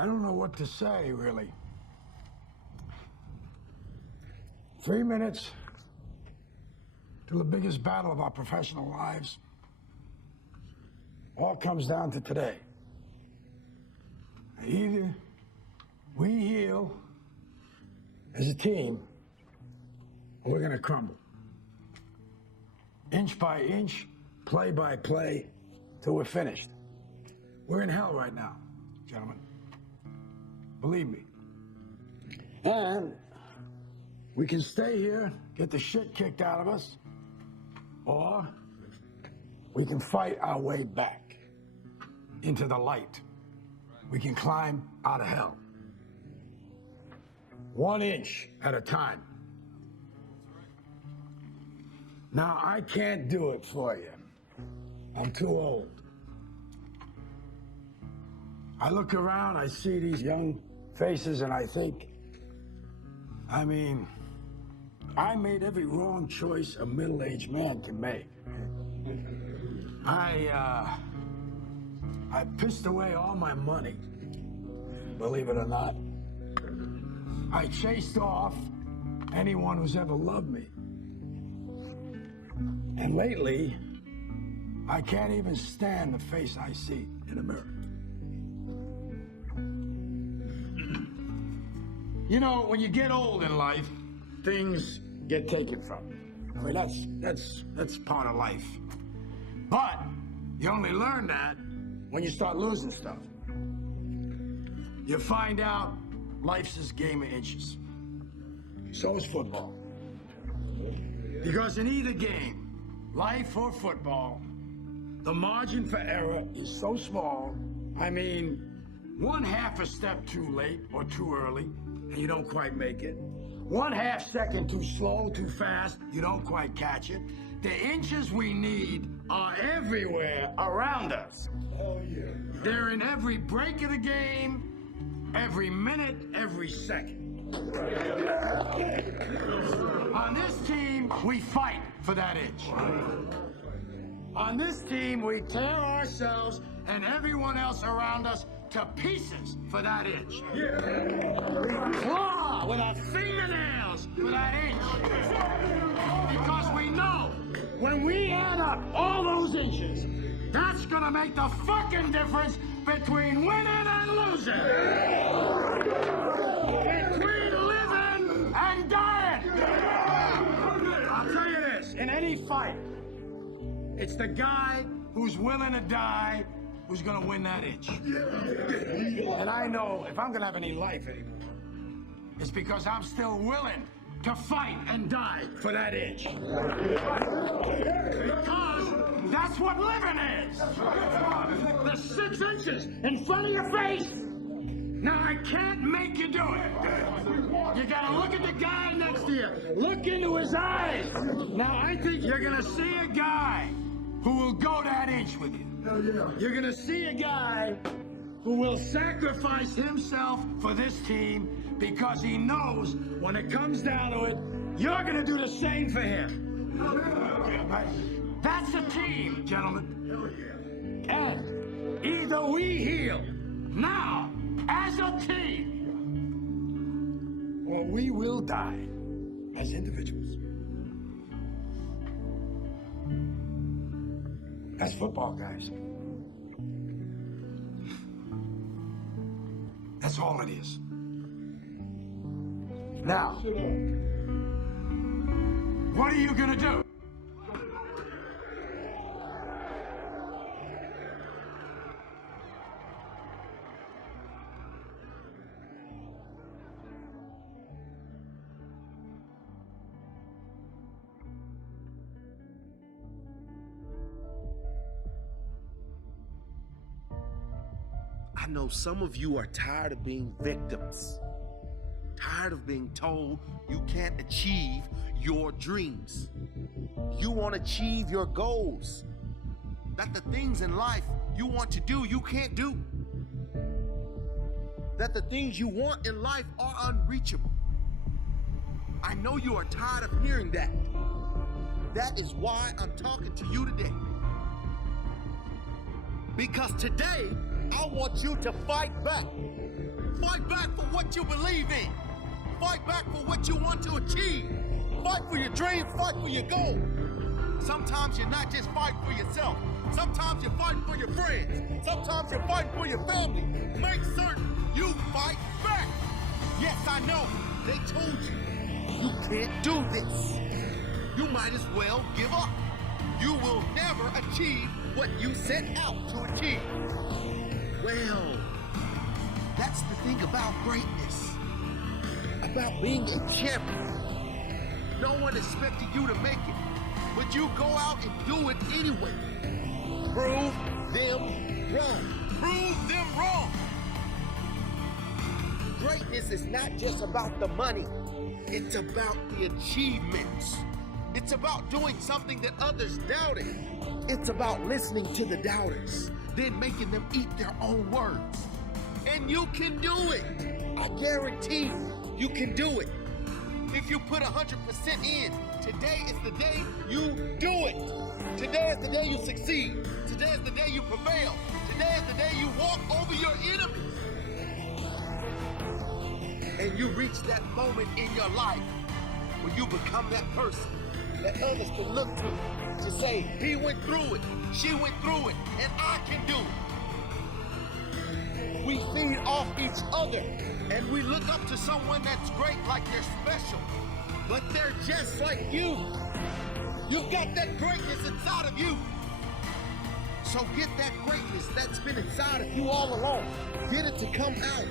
I don't know what to say, really. 3 minutes to the biggest battle of our professional lives. All comes down to today. Either we heal as a team, or we're gonna crumble. Inch by inch, play by play, till we're finished. We're in hell right now, gentlemen. Believe me. And we can stay here, get the shit kicked out of us, or we can fight our way back into the light. We can climb out of hell. 1 inch at a time. Now, I can't do it for you. I'm too old. I look around, I see these young faces, and I think, I mean, I made every wrong choice a middle-aged man can make. I pissed away all my money, believe it or not. I chased off anyone who's ever loved me. And lately, I can't even stand the face I see in a mirror. You know, when you get old in life, things get taken from you. I mean, that's part of life. But you only learn that when you start losing stuff. You find out life's this game of inches. So is football. Because in either game, life or football, the margin for error is so small. I mean, 1/2 a step too late or too early, and you don't quite make it. 1/2 second too slow, too fast, you don't quite catch it. The inches we need are everywhere around us. Hell yeah. They're in every break of the game, every minute, every second. On this team, we fight for that inch. On this team, we tear ourselves and everyone else around us to pieces for that inch. We claw with our fingernails for that inch. Because we know when we add up all those inches, that's gonna make the fucking difference between winning and losing. Between living and dying. I'll tell you this, in any fight, it's the guy who's willing to die who's gonna win that inch. And I know if I'm gonna have any life anymore, it's because I'm still willing to fight and die for that inch. Because that's what living is. The 6 inches in front of your face. Now, I can't make you do it. You gotta look at the guy next to you. Look into his eyes. Now, I think you're gonna see a guy who will go that inch with you. You're gonna see a guy who will sacrifice himself for this team because he knows when it comes down to it, you're gonna do the same for him. That's a team, gentlemen. And either we heal now as a team, or we will die as individuals. That's football, guys. That's all it is. Now, what are you gonna do? I know some of you are tired of being victims, tired of being told you can't achieve your dreams. You want to achieve your goals, that the things in life you want to do, you can't do. That the things you want in life are unreachable. I know you are tired of hearing that. That is why I'm talking to you today. Because today, I want you to fight back. Fight back for what you believe in. Fight back for what you want to achieve. Fight for your dream, fight for your goal. Sometimes you're not just fighting for yourself. Sometimes you're fighting for your friends. Sometimes you're fighting for your family. Make certain you fight back. Yes, I know. They told you can't do this. You might as well give up. You will never achieve what you set out to achieve. Well, that's the thing about greatness. About being a champion. No one expected you to make it, but you go out and do it anyway. Prove them wrong. Prove them wrong. Greatness is not just about the money. It's about the achievements. It's about doing something that others doubted. It's about listening to the doubters, then making them eat their own words. And you can do it. I guarantee you can do it. If you put 100% in, today is the day you do it. Today is the day you succeed. Today is the day you prevail. Today is the day you walk over your enemies. And you reach that moment in your life where you become that person that others can look to say, he went through it, she went through it, and I can do it. We feed off each other, and we look up to someone that's great like they're special, but they're just like you. You've got that greatness inside of you. So get that greatness that's been inside of you all along. Get it to come out.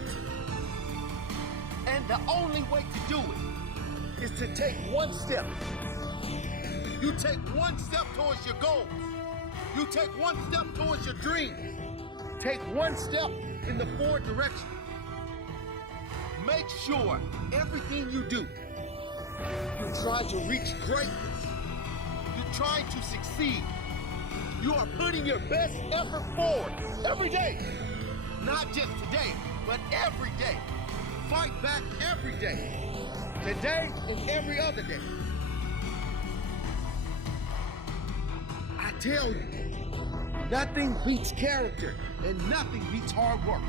And the only way to do it is to take one step. You take one step towards your goals. You take one step towards your dreams. Take one step in the forward direction. Make sure everything you do, you're trying to reach greatness. You're trying to succeed. You are putting your best effort forward every day. Not just today, but every day. Fight back every day. Today and every other day. I tell you, nothing beats character and nothing beats hard work.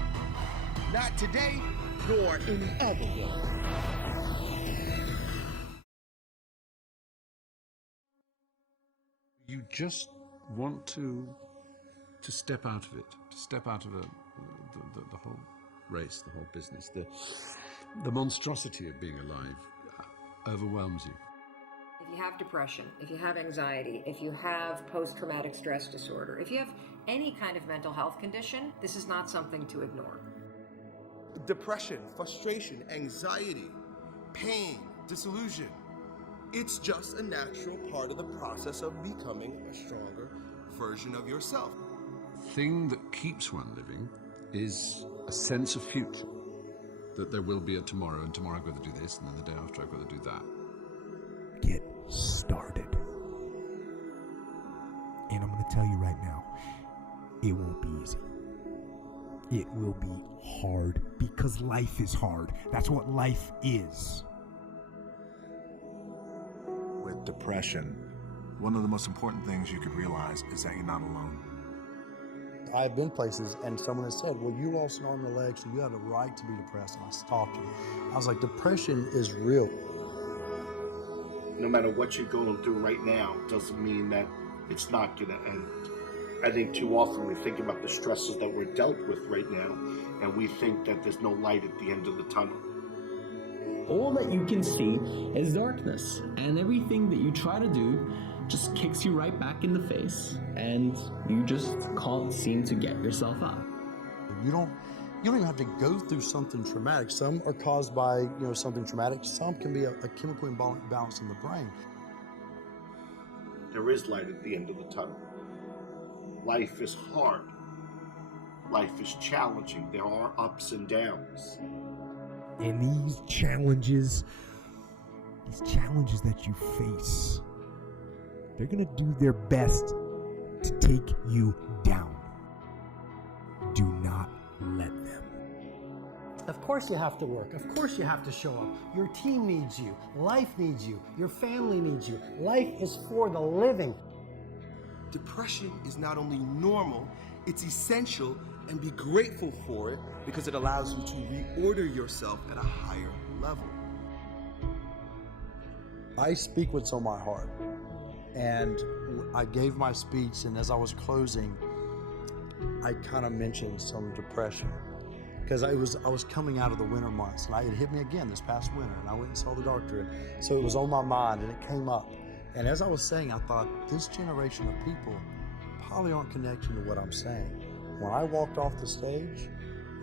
Not today, nor any other work. You just want to step out of it, to step out of the whole race, the whole business. The monstrosity of being alive overwhelms you. If you have depression, if you have anxiety, if you have post-traumatic stress disorder, if you have any kind of mental health condition, this is not something to ignore. Depression, frustration, anxiety, pain, disillusion. It's just a natural part of the process of becoming a stronger version of yourself. The thing that keeps one living is a sense of future. That there will be a tomorrow, and tomorrow I've got to do this, and then the day after I've got to do that. Get started. And I'm going to tell you right now, it won't be easy. It will be hard because life is hard. That's what life is. With depression, one of the most important things you could realize is that you're not alone. I've been places and someone has said, well, you lost an arm and a leg, so you have a right to be depressed. And I stopped him. I was like, depression is real. No matter what you're going through right now doesn't mean that it's not going to end. I think too often we think about the stresses that we're dealt with right now, and we think that there's no light at the end of the tunnel. All that you can see is darkness, and everything that you try to do just kicks you right back in the face, and you just can't seem to get yourself up. You don't even have to go through something traumatic. Some are caused by something traumatic. Some can be a chemical imbalance in the brain. There is light at the end of the tunnel. Life is hard. Life is challenging. There are ups and downs. And these challenges that you face, they're going to do their best to take you down. Do not let them. Of course you have to work. Of course you have to show up. Your team needs you. Life needs you. Your family needs you. Life is for the living. Depression is not only normal, it's essential and be grateful for it because it allows you to reorder yourself at a higher level. I speak what's on my heart. And I gave my speech, and as I was closing, I kind of mentioned some depression. Because I was coming out of the winter months, and it hit me again this past winter, and I went and saw the doctor, and so it was on my mind, and it came up. And as I was saying, I thought, this generation of people probably aren't connecting to what I'm saying. When I walked off the stage,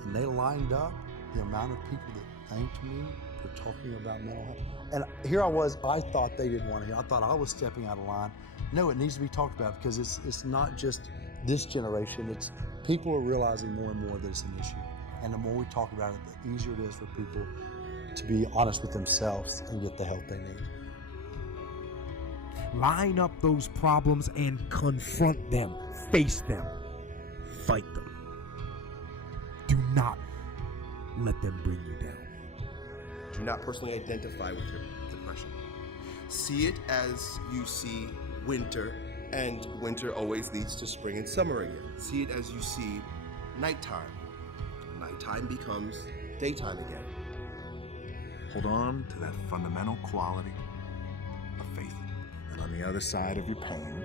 and they lined up, the amount of people that thanked me for talking about mental health. And here I was, I thought they didn't want to hear. I thought I was stepping out of line. No, it needs to be talked about because it's not just this generation, it's people are realizing more and more that it's an issue. And the more we talk about it, the easier it is for people to be honest with themselves and get the help they need. Line up those problems and confront them, face them, fight them. Do not let them bring you down. Do not personally identify with your depression. See it as you see winter, and winter always leads to spring and summer again. See it as you see nighttime. Nighttime becomes daytime again. Hold on to that fundamental quality of faith. And on the other side of your pain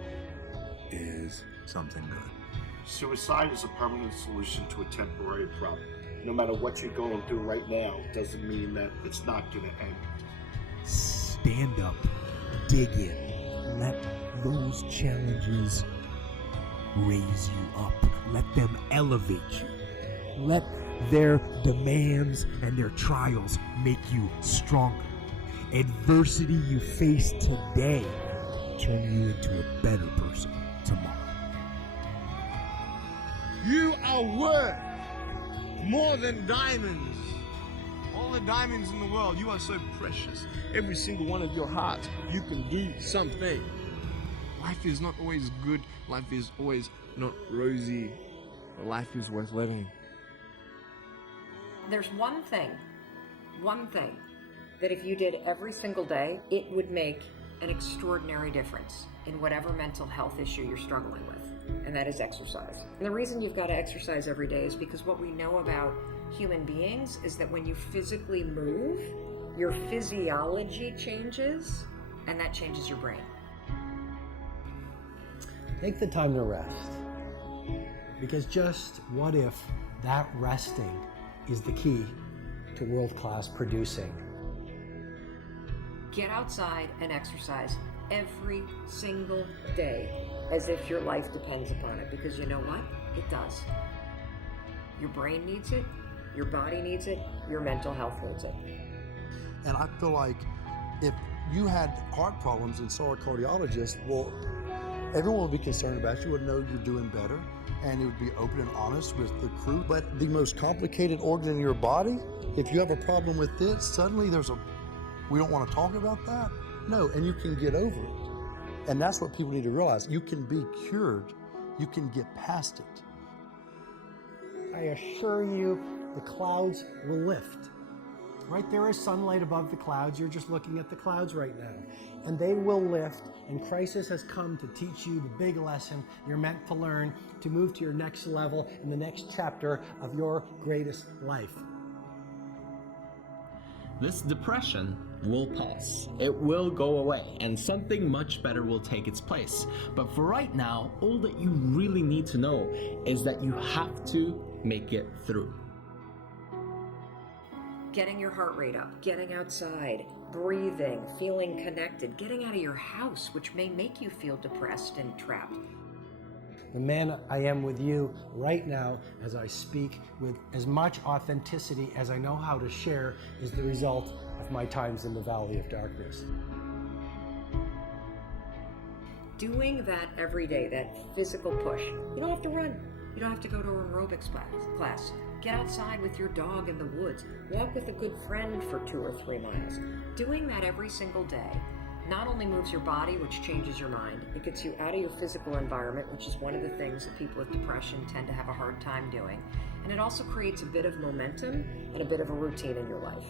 is something good. Suicide is a permanent solution to a temporary problem. No matter what you're going through right now, doesn't mean that it's not going to end. Stand up, dig in, let those challenges raise you up, let them elevate you, let their demands and their trials make you stronger. Adversity you face today turn you into a better person tomorrow. You are worth more than diamonds. All the diamonds in the world, you are so precious. Every single one of your hearts, you can do something. Life is not always good. Life is always not rosy. But life is worth living. There's one thing that if you did every single day, it would make an extraordinary difference in whatever mental health issue you're struggling with, and that is exercise. And the reason you've got to exercise every day is because what we know about human beings is that when you physically move, your physiology changes, and that changes your brain. Take the time to rest, because just what if that resting is the key to world-class producing? Get outside and exercise every single day as if your life depends upon it, because you know what? It does. Your brain needs it, your body needs it, your mental health needs it. And I feel like if you had heart problems and saw a cardiologist, well, everyone would be concerned about you, would know you're doing better, and it would be open and honest with the crew. But the most complicated organ in your body, if you have a problem with it, suddenly we don't want to talk about that? No, and you can get over it. And that's what people need to realize. You can be cured. You can get past it. I assure you, the clouds will lift. Right, there is sunlight above the clouds. You're just looking at the clouds right now. And they will lift, and crisis has come to teach you the big lesson you're meant to learn to move to your next level in the next chapter of your greatest life. This depression will pass. It will go away, and something much better will take its place. But for right now, all that you really need to know is that you have to make it through. Getting your heart rate up, getting outside, breathing, feeling connected, getting out of your house, which may make you feel depressed and trapped. The man I am with you right now as I speak with as much authenticity as I know how to share is the result of my times in the valley of darkness. Doing that every day, that physical push. You don't have to run. You don't have to go to an aerobics class. Get outside with your dog in the woods. Walk with a good friend for 2 or 3 miles. Doing that every single day not only moves your body, which changes your mind, it gets you out of your physical environment, which is one of the things that people with depression tend to have a hard time doing. And it also creates a bit of momentum and a bit of a routine in your life.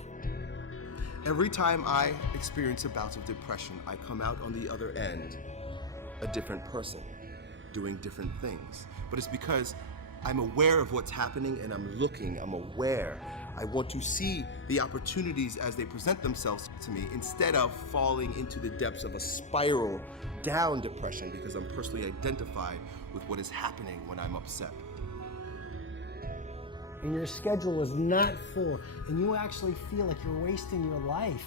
Every time I experience a bout of depression, I come out on the other end a different person, doing different things. But it's because I'm aware of what's happening and I'm looking, I'm aware. I want to see the opportunities as they present themselves to me instead of falling into the depths of a spiral down depression because I'm personally identified with what is happening when I'm upset. And your schedule is not full, and you actually feel like you're wasting your life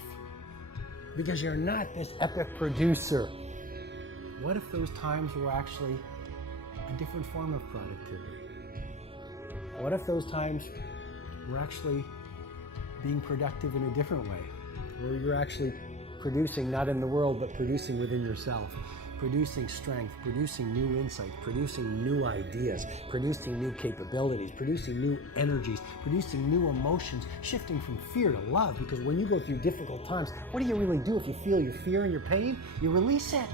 because you're not this epic producer. What if those times were actually a different form of productivity? What if those times were actually being productive in a different way, where you're actually producing not in the world, but producing within yourself, producing strength, producing new insight, producing new ideas, producing new capabilities, producing new energies, producing new emotions, shifting from fear to love? Because when you go through difficult times, what do you really do if you feel your fear and your pain? You release it.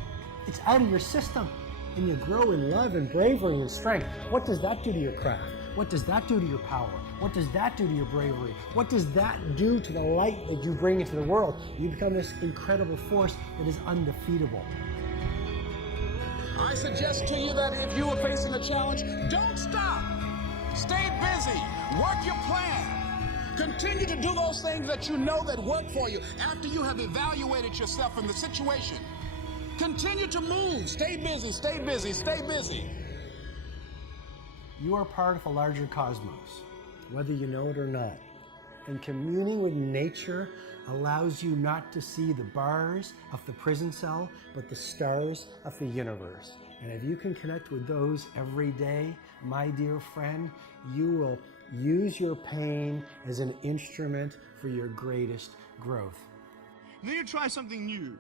It's out of your system, and you grow in love and bravery and strength. What does that do to your craft? What does that do to your power? What does that do to your bravery? What does that do to the light that you bring into the world? You become this incredible force that is undefeatable. I suggest to you that if you are facing a challenge, don't stop. Stay busy. Work your plan. Continue to do those things that you know that work for you after you have evaluated yourself in the situation. Continue to move. Stay busy, stay busy, stay busy. You are part of a larger cosmos, whether you know it or not. And communing with nature allows you not to see the bars of the prison cell, but the stars of the universe. And if you can connect with those every day, my dear friend, you will use your pain as an instrument for your greatest growth. Then you try something new.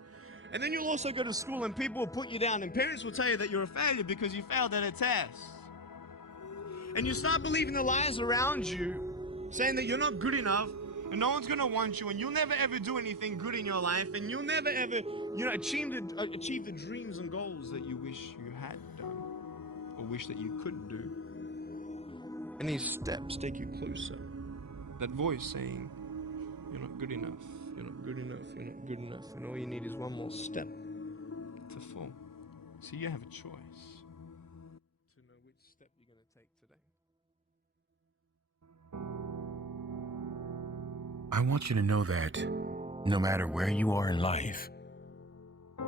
And then you'll also go to school and people will put you down and parents will tell you that you're a failure because you failed at a test. And you start believing the lies around you, saying that you're not good enough and no one's gonna want you and you'll never ever do anything good in your life and you'll never ever, achieve the dreams and goals that you wish you had done or wish that you could do. And these steps take you closer. That voice saying, you're not good enough, you're not good enough, you're not good enough, and all you need is one more step to fall. So you have a choice. I want you to know that no matter where you are in life,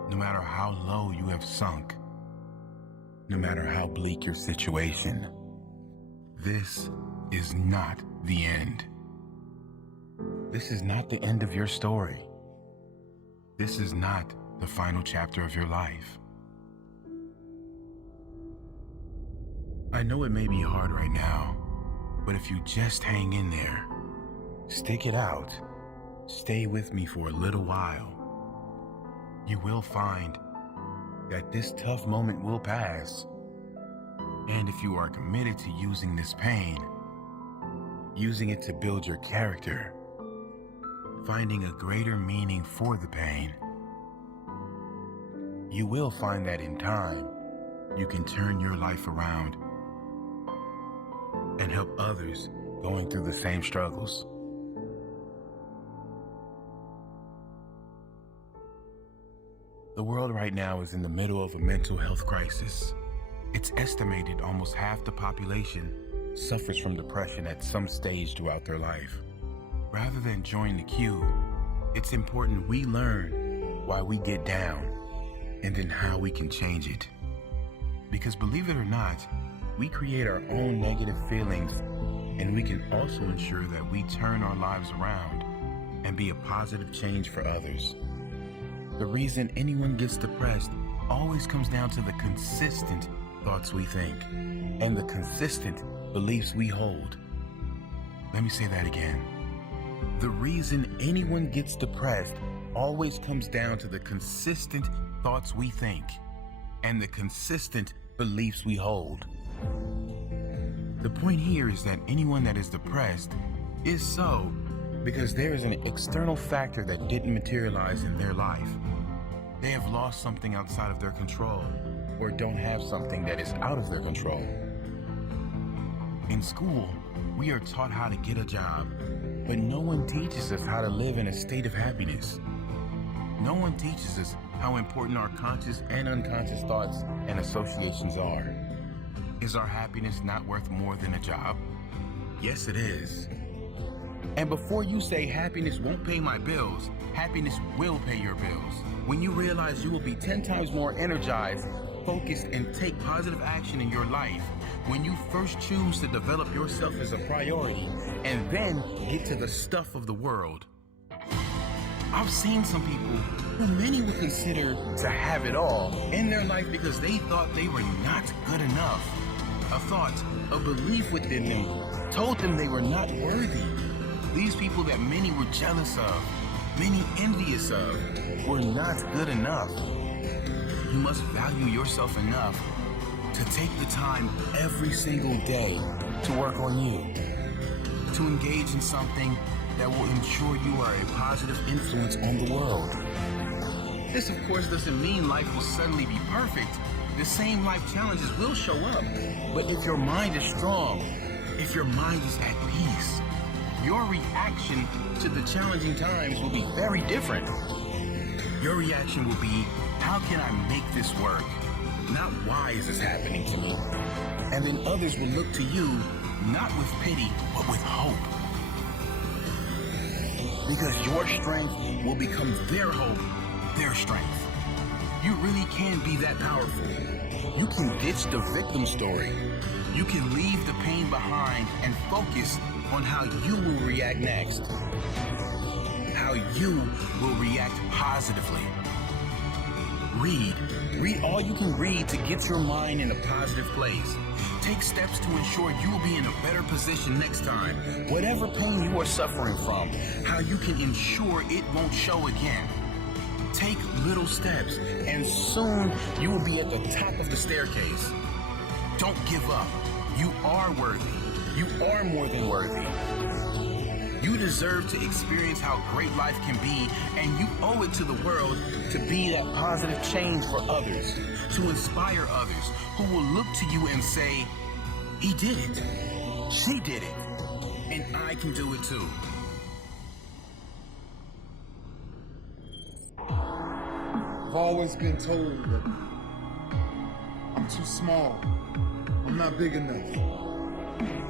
no matter how low you have sunk, no matter how bleak your situation, this is not the end. This is not the end of your story. This is not the final chapter of your life. I know it may be hard right now, but if you just hang in there, stick it out, stay with me for a little while, you will find that this tough moment will pass. And if you are committed to using this pain, using it to build your character, finding a greater meaning for the pain, you will find that in time, you can turn your life around and help others going through the same struggles. The world right now is in the middle of a mental health crisis. It's estimated almost half the population suffers from depression at some stage throughout their life. Rather than join the queue, it's important we learn why we get down and then how we can change it. Because believe it or not, we create our own negative feelings, and we can also ensure that we turn our lives around and be a positive change for others. The reason anyone gets depressed always comes down to the consistent thoughts we think and the consistent beliefs we hold. Let me say that again. The reason anyone gets depressed always comes down to the consistent thoughts we think and the consistent beliefs we hold. The point here is that anyone that is depressed is so because there is an external factor that didn't materialize in their life. They have lost something outside of their control or don't have something that is out of their control. In school, we are taught how to get a job, but no one teaches us how to live in a state of happiness. No one teaches us how important our conscious and unconscious thoughts and associations are. Is our happiness not worth more than a job? Yes, it is. And before you say happiness won't pay my bills, happiness will pay your bills. When you realize you will be 10 times more energized, focused, and take positive action in your life, when you first choose to develop yourself as a priority and then get to the stuff of the world. I've seen some people who many would consider to have it all in their life because they thought they were not good enough. A thought, a belief within them told them they were not worthy. These people that many were jealous of, many envious of, were not good enough. You must value yourself enough to take the time every single day to work on you, to engage in something that will ensure you are a positive influence on the world. This, of course, doesn't mean life will suddenly be perfect. The same life challenges will show up. But if your mind is strong, if your mind is at peace, your reaction to the challenging times will be very different. Your reaction will be, how can I make this work? Not why is this happening to me? And then others will look to you, not with pity, but with hope. Because your strength will become their hope, their strength. You really can be that powerful. You can ditch the victim story. You can leave the pain behind and focus on how you will react next. How you will react positively. Read. Read all you can read to get your mind in a positive place. Take steps to ensure you will be in a better position next time. Whatever pain you are suffering from, how you can ensure it won't show again. Take little steps, and soon you will be at the top of the staircase. Don't give up. You are worthy. You are more than worthy. You deserve to experience how great life can be, and you owe it to the world to be that positive change for others, to inspire others who will look to you and say, he did it, she did it, and I can do it too. I've always been told that I'm too small, I'm not big enough,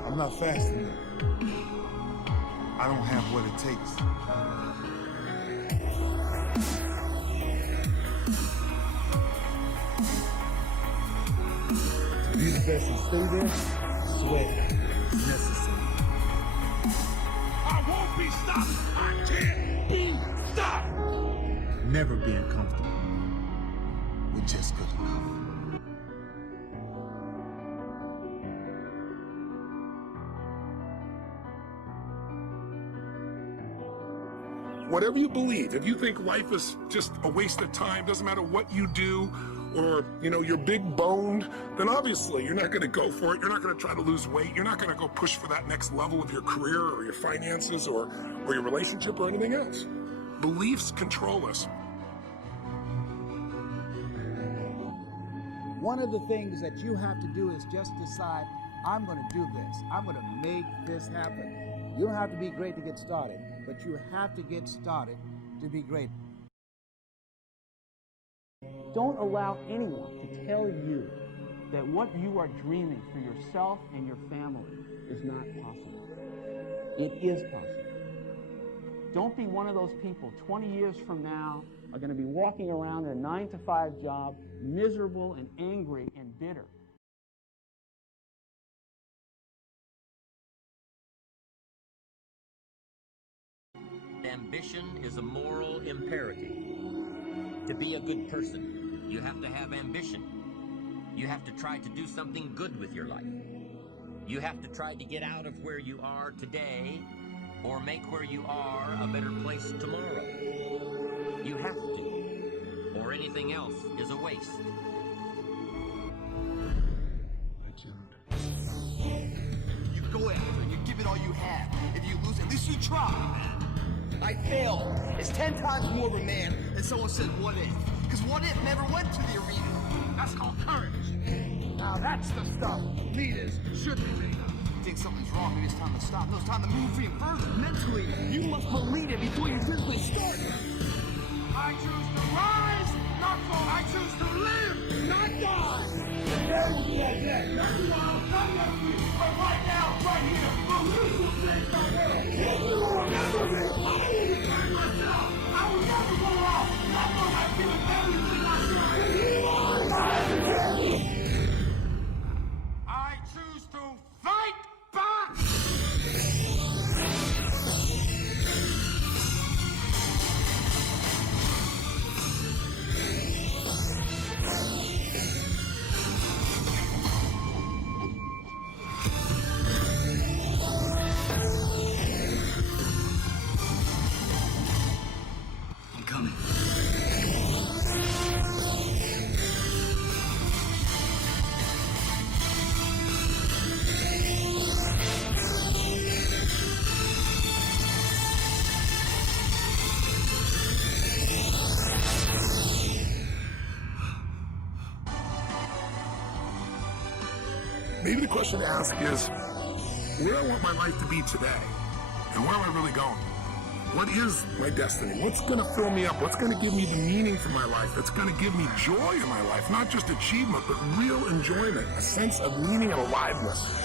I'm not fast enough. I don't have what it takes. To be the best and stay there, sweat is necessary. I won't be stopped. I can't be stopped. Never being comfortable with just good enough. Whatever you believe, if you think life is just a waste of time, doesn't matter what you do, or, you're big boned, then obviously you're not going to go for it. You're not going to try to lose weight. You're not going to go push for that next level of your career or your finances or your relationship or anything else. Beliefs control us. One of the things that you have to do is just decide, I'm going to do this. I'm going to make this happen. You don't have to be great to get started, but you have to get started to be great. Don't allow anyone to tell you that what you are dreaming for yourself and your family is not possible. It is possible. Don't be one of those people 20 years from now are going to be walking around in a 9-to-5 job, miserable and angry and bitter. Ambition is a moral imperative. To be a good person, you have to have ambition. You have to try to do something good with your life. You have to try to get out of where you are today or make where you are a better place tomorrow. You have to, or anything else is a waste. You go after it, you give it all you have. If you lose, at least you try, man. I failed. It's 10 times more of a man than someone said, what if? Because what if never went to the arena. That's called courage. Now that's the stuff leaders should be made of. You think something's wrong, maybe it's time to stop. No, it's time to move even further. Mentally, you must believe it before you physically start. I choose to rise, not fall. I choose to live, not die. Yeah. day. Not tomorrow, not next week, but right now, right here. For we will change the world. If you will remember me, I need to find myself. I will never go out. Not when I've given everything I got. You are my enemy. I choose to fight back. I'm coming. Maybe the question to ask is, where I want my life to be today? And where am I really going? What is my destiny? What's going to fill me up? What's going to give me the meaning for my life? That's going to give me joy in my life, not just achievement, but real enjoyment, a sense of meaning and aliveness.